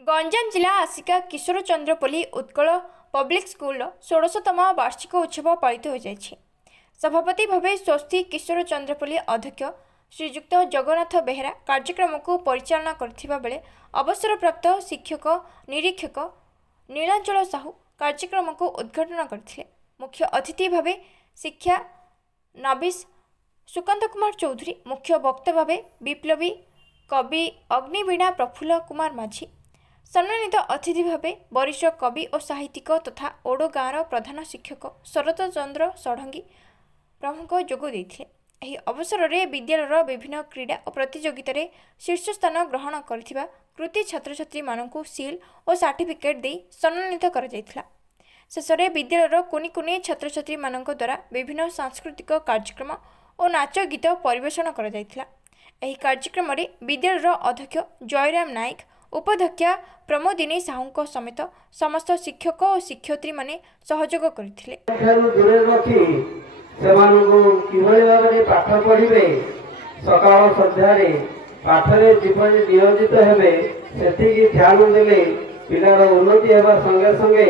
गंजाम जिला आसिका किशोर चंद्रपल्ली Utkal public school 16तम वार्षिक उत्सव पालित हो जाएछि। सभापति भाव स्वस्ति किशोर चंद्रपल्ली अध्यक्ष श्रीजुक्त जगन्नाथ बेहेरा कार्यक्रम को परिचालना करथिबा बेले अवसरप्राप्त शिक्षक निरीक्षक नीलांचल साहू कार्यक्रम को उद्घाटन करथिले। मुख्य अतिथि भाव शिक्षा नबीस सुकांत कुमार चौधरी, मुख्य वक्ता भाव विप्लवी कवि अग्निवीणा प्रफुल्ल कुमार माझी, सम्मानित अतिथि भाव वरिष्ठ कवि और साहित्यिक तथा ओडो गाँवर प्रधान शिक्षक शरत चंद्र षडंगी प्रमुख जोग देथिले। एही अवसर में विद्यालय विभिन्न क्रीड़ा और प्रतियोगिता शीर्ष स्थान ग्रहण करथिबा कृति छात्र छात्री मानकु सील और सर्टिफिकेट दे सम्मानित करा जायथिला। शेष में विद्यालय कुनी कुनी छात्र छात्री मानक द्वारा विभिन्न सांस्कृतिक कार्यक्रम और नाच गीत परिवेषण करा जायथिला। एही कार्यक्रम में विद्यालय अध्यक्ष जयराम नायक, उपाध्यक्षा प्रमोदिनी साहू समेत समस्त शिक्षक और शिक्षयित्री माने सहयोग करथिले। पाठ पढ़े सकाल सन्धारे पाठरे जीवन नियोजित हेबे सेठी ध्यान देले पिलार उन्नति हेबा संगे संगे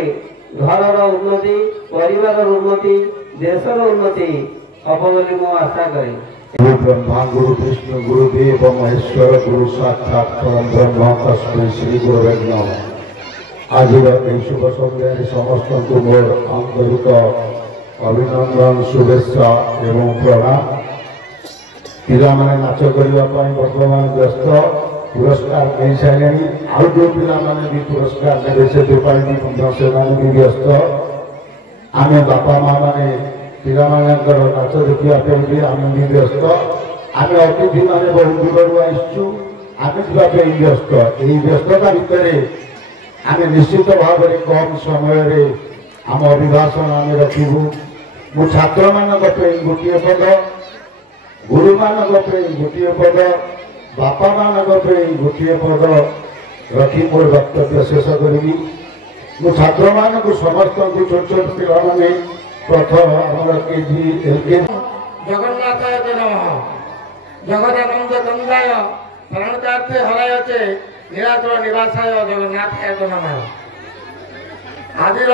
घरर उन्नति, परिवार उन्नति, देशर उन्नति हब बोली मु आशा करे। गुरु ब्रह्मा गुरु विष्णु गुरुदेव महेश्वर गुरु साक्षात परम ब्रह्म तस्मै श्री गुरुवे नमः। आज शुभ संध्यारे समस्त को मोर आंतरिक अभिनंदन शुभेच्छा एवं प्रणाम। पिला माने नाच करने बर्तमान व्यस्त पुरस्कार नहीं सारे आउ जो पिला माने भी पुरस्कार ने से भी व्यस्त। आम बापा माँ मैंने पिला मानकर नाच देखा भी आम भी व्यस्त। आम अतिथि मैंने बहुत दूर आसचु आम जावाई व्यस्त। यही व्यस्तता भितर आम निश्चित भाव में कम समय आम अभिभाषण आम रखू। मु छात्र मान गोटे पद, गुरु मान गोटे पद, बापा मान गोटे पद रखी मोर वक्तव्य शेष करी। मु छात्र मान समस्त छोट छोट पिला माने प्रथम आमर केजी एलकेजी जगन्नाथाय नमः। जगदानंद गंगाय प्राणतार्थे हरायते नीलाचल निवासाय जगन्नाथाय नमः। आदिर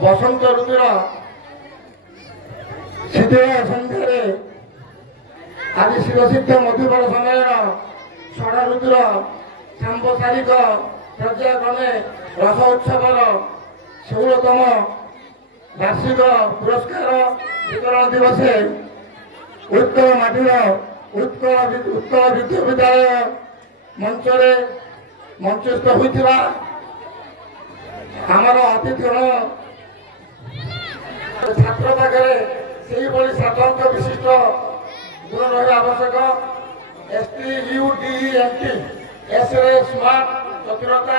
बसंत ऋतुर शीतल सन्धारे आदि शिवसिद्ध मधुकर समय षड़ ऋतुर सांसारिक पर्यायक्रमे रस उत्सवर 16तम वार्षिक पुरस्कार वितरण दिवसे उत्कल माटीर उत्कल विश्वविद्यालय मंचरे मंचस्थ होता आमर अतिथिगण छात्र पाखे से साधारण विशिष्ट गुण रहा आवश्यक। STUDENT एस रे स्मार्ट चतुरता,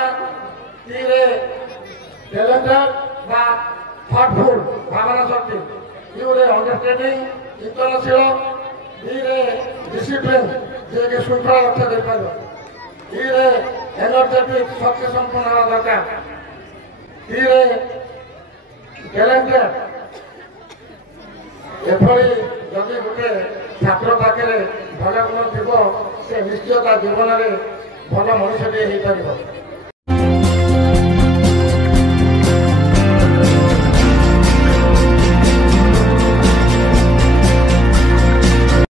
टी रे टैलेंटेड बा थॉटफुल भावना शक्ति, यू रे अंडरस्टैंडिंग चिंतनशील, डी रे डिसिप्लिन जे के श्रृंखला रक्षा कर पारो, डी रे एनर्जेटिक शक्ति संपन्न दरकार, टी रे टैलेंटेड। एभली जदि गोटे छात्र पाखे भल गुण थी से निश्चय जीवन में भल मनुष्य हो पार।